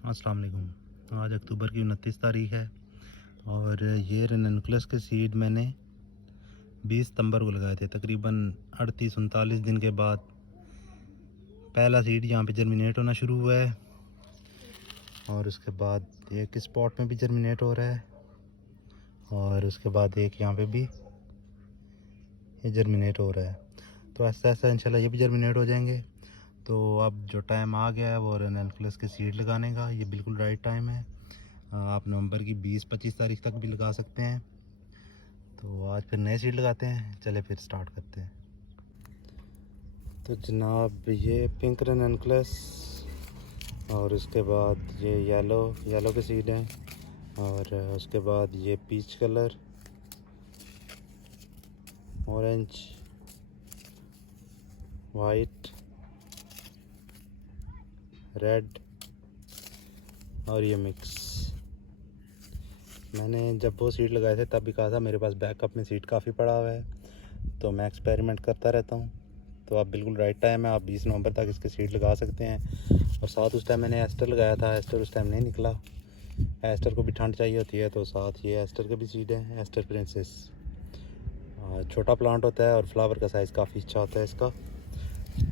अस्सलाम वालेकुम। आज अक्टूबर की 29 तारीख है और ये रेननकुलस के सीड मैंने 20 सितंबर को लगाए थे। तकरीबन 38-39 दिन के बाद पहला सीड यहाँ पे जर्मिनेट होना शुरू हुआ है और उसके बाद एक स्पॉट में भी जर्मिनेट हो रहा है और उसके बाद एक यहाँ पे भी ये जर्मिनेट हो रहा है। तो ऐसा ऐसा इंशाल्लाह ये भी जर्मिनेट हो जाएंगे। तो अब जो टाइम आ गया है वो रेननकुलस के सीड लगाने का, ये बिल्कुल राइट टाइम है। आप नवंबर की 20-25 तारीख तक भी लगा सकते हैं। तो आज फिर नए सीड लगाते हैं, चले फिर स्टार्ट करते हैं। तो जनाब ये पिंक रेननकुलस और उसके बाद ये येलो के सीड हैं और उसके बाद ये peach colour, orange, white, red और ये मिक्स। मैंने जब वो सीड लगाए थे तब भी कहा था मेरे पास बैकअप में सीड काफ़ी पड़ा हुआ है, तो मैं एक्सपेरिमेंट करता रहता हूँ। तो अब बिल्कुल राइट टाइम है, आप 20 नवंबर तक इसके सीड लगा सकते हैं। और साथ उस टाइम मैंने एस्टर लगाया था, एस्टर उस टाइम नहीं निकला। एस्टर को भी ठंड चाहिए होती है, तो साथ ये एस्टर के भी सीड है, एस्टर प्रिंसेस। छोटा प्लांट होता है और फ्लावर का साइज़ काफ़ी अच्छा होता है इसका।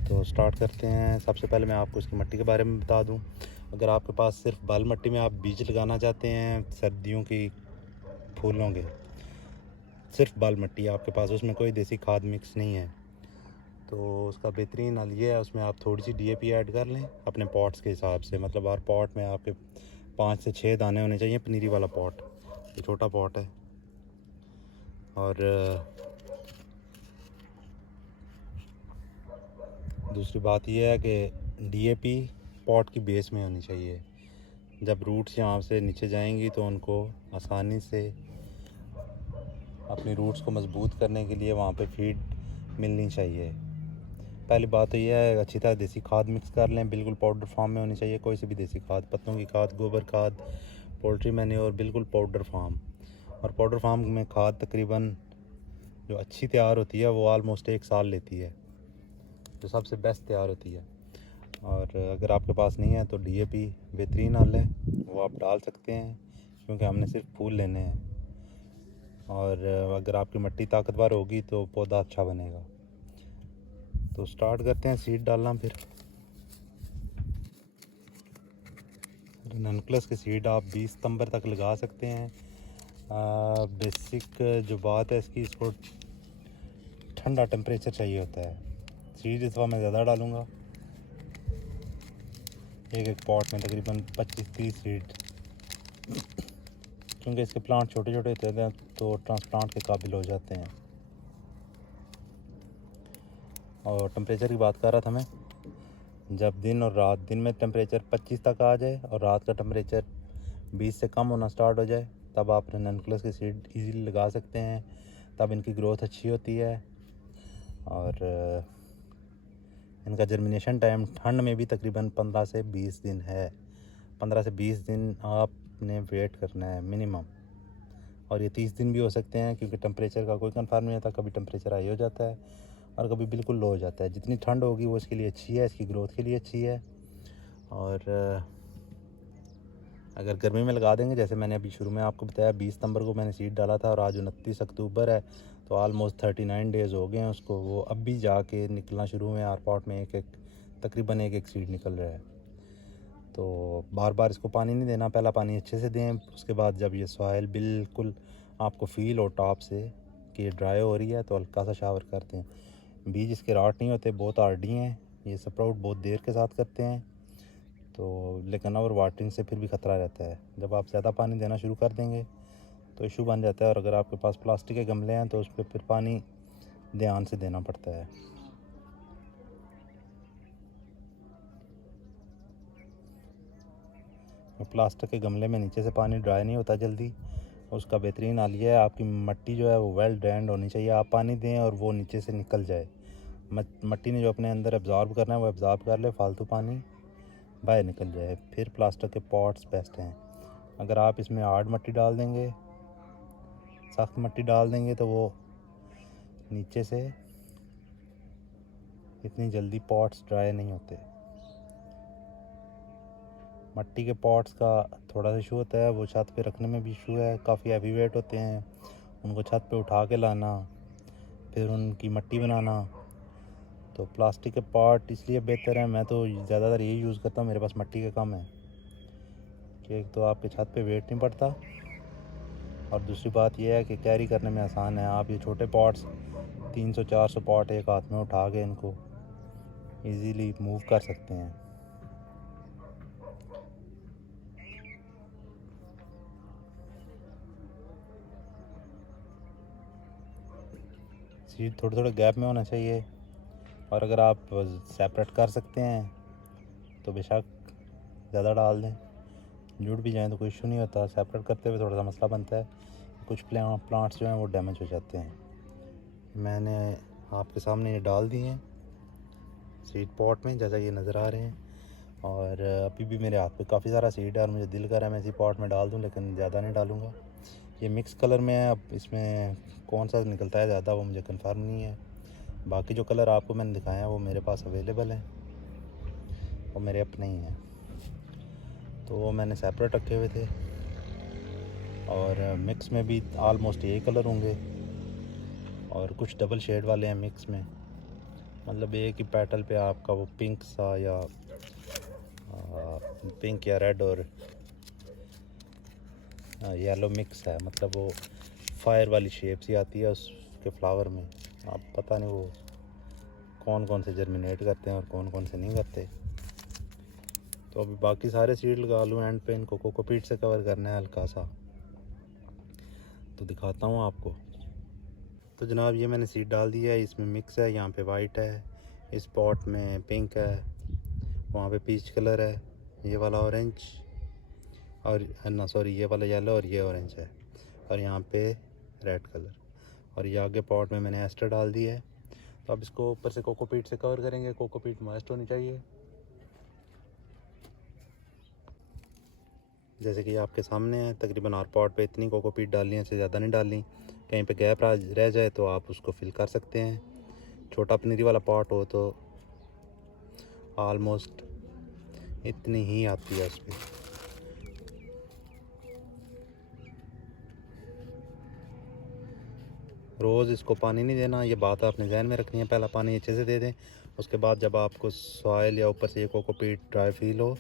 तो स्टार्ट करते हैं। सबसे पहले मैं आपको इसकी मिट्टी के बारे में बता दूं। अगर आपके पास सिर्फ बाल मिट्टी में आप बीज लगाना चाहते हैं सर्दियों की फूलों के, सिर्फ बाल मिट्टी आपके पास, उसमें कोई देसी खाद मिक्स नहीं है, तो उसका बेहतरीन हल ये है, उसमें आप थोड़ी सी डीएपी ऐड कर लें अपने पॉट्स के हिसाब से। मतलब हर पॉट में आपके 5 से 6 दाने होने चाहिए। पनीरी वाला पॉट, ये छोटा पॉट है। और दूसरी बात यह है कि डीएपी पॉट की बेस में होनी चाहिए। जब रूट्स यहाँ से नीचे जाएंगी तो उनको आसानी से अपनी रूट्स को मजबूत करने के लिए वहाँ पे फीड मिलनी चाहिए। पहली बात तो यह है, अच्छी तरह देसी खाद मिक्स कर लें, बिल्कुल पाउडर फॉर्म में होनी चाहिए। कोई सी भी देसी खाद, पत्तों की खाद, गोबर खाद, पोल्ट्री मैन्योर, बिल्कुल पाउडर फॉर्म। और पाउडर फॉर्म में खाद तकरीबन जो अच्छी तैयार होती है वो ऑलमोस्ट 1 साल लेती है, जो सबसे बेस्ट तैयार होती है। और अगर आपके पास नहीं है तो डीएपी बेहतरीन हल है, वो आप डाल सकते हैं, क्योंकि हमने सिर्फ फूल लेने हैं। और अगर आपकी मिट्टी ताकतवर होगी तो पौधा अच्छा बनेगा। तो स्टार्ट करते हैं सीड डालना। फिर रेननकुलस के सीड आप 20 सितंबर तक लगा सकते हैं। बेसिक जो बात है इसकी, इसको ठंडा टेम्परेचर चाहिए होता है। सीड इस बार मैं ज़्यादा डालूँगा, एक पॉट में तकरीबन 25-30 सीड, क्योंकि इसके प्लांट छोटे छोटे होते हैं तो ट्रांसप्लांट के काबिल हो जाते हैं। और टेम्परेचर की बात कर रहा था मैं, जब दिन और रात, दिन में टेम्परेचर 25 तक आ जाए और रात का टेम्परेचर 20 से कम होना स्टार्ट हो जाए, तब आप रेननकुलस के सीड इजीली लगा सकते हैं। तब इनकी ग्रोथ अच्छी होती है और इनका जर्मिनेशन टाइम ठंड में भी तकरीबन 15 से 20 दिन है। 15 से 20 दिन आपने वेट करना है मिनिमम। और ये 30 दिन भी हो सकते हैं, क्योंकि टेम्परेचर का कोई कंफर्म नहीं होता, कभी टेम्परेचर हाई हो जाता है और कभी बिल्कुल लो हो जाता है। जितनी ठंड होगी वो इसके लिए अच्छी है, इसकी ग्रोथ के लिए अच्छी है। और अगर गर्मी में लगा देंगे, जैसे मैंने अभी शुरू में आपको बताया 20 सितंबर को मैंने सीड डाला था और आज 29 अक्टूबर है, तो ऑलमोस्ट 39 डेज़ हो गए हैं उसको। वो अब भी जाके निकलना शुरू हुए हैं, हर पॉट में तकरीबन एक सीड निकल रहा है। तो बार बार इसको पानी नहीं देना, पहला पानी अच्छे से दें। उसके बाद जब ये सॉइल बिल्कुल आपको फील हो टॉप से कि ये ड्राई हो रही है, तो हल्का सा शावर कर दें। बीज इसके राट नहीं होते, बहुत हार्डी हैं, ये स्प्राउट बहुत देर के साथ करते हैं, तो लेकिन ओवर वाटरिंग से फिर भी ख़तरा रहता है। जब आप ज़्यादा पानी देना शुरू कर देंगे तो इशू बन जाता है। और अगर आपके पास प्लास्टिक के गमले हैं तो उस पर फिर पानी ध्यान से देना पड़ता है। प्लास्टिक के गमले में नीचे से पानी ड्राई नहीं होता जल्दी। उसका बेहतरीन हल ये है, आपकी मिट्टी जो है वो वेल ड्रेन्ड होनी चाहिए। आप पानी दें और वो नीचे से निकल जाए, मिट्टी ने जो अपने अंदर एब्जॉर्ब करना है वो एब्जॉर्ब कर ले, फालतू पानी बाहर निकल जाए। फिर प्लास्टिक के पॉट्स बेस्ट हैं। अगर आप इसमें हार्ड मिट्टी डाल देंगे, सख्त मिट्टी डाल देंगे, तो वो नीचे से इतनी जल्दी पॉट्स ड्राई नहीं होते। मट्टी के पॉट्स का थोड़ा सा इशू होता है, वो छत पे रखने में भी इशू है, काफ़ी हैवी वेट होते हैं, उनको छत पे उठा के लाना, फिर उनकी मट्टी बनाना। तो प्लास्टिक के पॉट इसलिए बेहतर है, मैं तो ज़्यादातर यही यूज़ करता हूँ, मेरे पास मट्टी का कम है कि एक तो आपके छत पे वेट नहीं पड़ता, और दूसरी बात यह है कि कैरी करने में आसान है। आप ये छोटे पॉट्स 300-400 पॉट एक हाथ में उठा के इनको इजीली मूव कर सकते हैं। सीड थोड़े थोड़े गैप में होना चाहिए, और अगर आप सेपरेट कर सकते हैं तो बेशक ज़्यादा डाल दें, जुड़ भी जाएँ तो कोई इशू नहीं होता। सेपरेट करते हुए थोड़ा सा मसला बनता है, कुछ प्लांट्स जो हैं वो डैमेज हो जाते हैं। मैंने आपके सामने ये डाल दिए हैं सीड पॉट में, जैसा ये नज़र आ रहे हैं, और अभी भी मेरे हाथ पे काफ़ी सारा सीड है और मुझे दिल कर रहा है मैं इसी पॉट में डाल दूं, लेकिन ज़्यादा नहीं डालूँगा। ये मिक्स कलर में है, अब इसमें कौन सा निकलता है ज़्यादा वो मुझे कंफर्म नहीं है। बाकी जो कलर आपको मैंने दिखाया है वो मेरे पास अवेलेबल हैं, वो मेरे अपने ही हैं, तो वो मैंने सेपरेट रखे हुए थे। और मिक्स में भी आलमोस्ट यही कलर होंगे, और कुछ डबल शेड वाले हैं मिक्स में, मतलब एक ही पेटल पे आपका वो पिंक सा या पिंक या रेड और येलो मिक्स है, मतलब वो फायर वाली शेप सी आती है उसके फ्लावर में। आप पता नहीं वो कौन कौन से जर्मिनेट करते हैं और कौन कौन से नहीं करते। तो अभी बाकी सारे सीड लगा लूँ एंड पे, इनको कोकोपीट से कवर करना है हल्का सा, तो दिखाता हूँ आपको। तो जनाब ये मैंने सीड डाल दिया है, इसमें मिक्स है, यहाँ पे वाइट है, इस पॉट में पिंक है, वहाँ पे पीच कलर है, ये वाला ऑरेंज, और ना सॉरी ये वाला येलो और ये ऑरेंज है, और यहाँ पे रेड कलर, और ये आगे पॉट में मैंने एस्टर डाल दी है। तो अब इसको ऊपर से कोकोपीट से कवर करेंगे। कोकोपीट मॉइस्ट होनी चाहिए, जैसे कि आपके सामने है। तकरीबन हर पॉट पे इतनी कोकोपीट डालनी है, इससे ज़्यादा नहीं डालनी। कहीं पे गैप रह जाए तो आप उसको फिल कर सकते हैं। छोटा पनीरी वाला पॉट हो तो आलमोस्ट इतनी ही आती है उस पर। रोज़ इसको पानी नहीं देना, ये बात आपने जहन में रखनी है। पहला पानी अच्छे से दे दें, उसके बाद जब आपको सॉइल या ऊपर से ये कोकोपीट ड्राई फील हो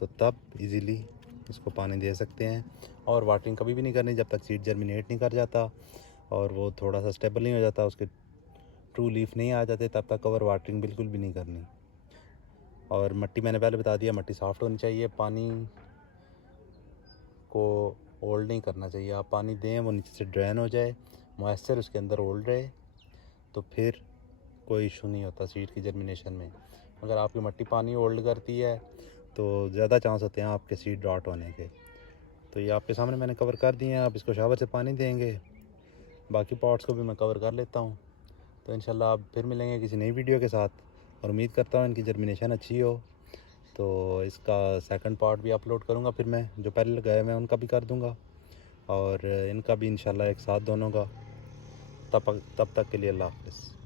तो तब इजीली इसको पानी दे सकते हैं। और वाटरिंग कभी भी नहीं करनी जब तक सीड जर्मिनेट नहीं कर जाता और वो थोड़ा सा स्टेबल नहीं हो जाता, उसके ट्रू लीफ नहीं आ जाते, तब तक कवर वाटरिंग बिल्कुल भी नहीं करनी। और मिट्टी मैंने पहले बता दिया, मिट्टी सॉफ्ट होनी चाहिए, पानी को होल्ड नहीं करना चाहिए। आप पानी दें वो नीचे से ड्रेन हो जाए, मॉइस्चर उसके अंदर होल्ड रहे, तो फिर कोई इशू नहीं होता सीड की जर्मिनेशन में। अगर आपकी मिट्टी पानी होल्ड करती है तो ज़्यादा चांस होते हैं आपके सीड रॉट होने के। तो ये आपके सामने मैंने कवर कर दिए हैं, आप इसको शावर से पानी देंगे। बाकी पॉट्स को भी मैं कवर कर लेता हूँ। तो इंशाल्लाह आप फिर मिलेंगे किसी नई वीडियो के साथ, और उम्मीद करता हूँ इनकी जर्मिनेशन अच्छी हो। तो इसका सेकंड पार्ट भी अपलोड करूँगा, फिर मैं जो पहले लगाए मैं उनका भी कर दूँगा, और इनका भी इंशाल्लाह एक साथ दोनों का। तब तक के लिए अल्लाह हाफ़िज़।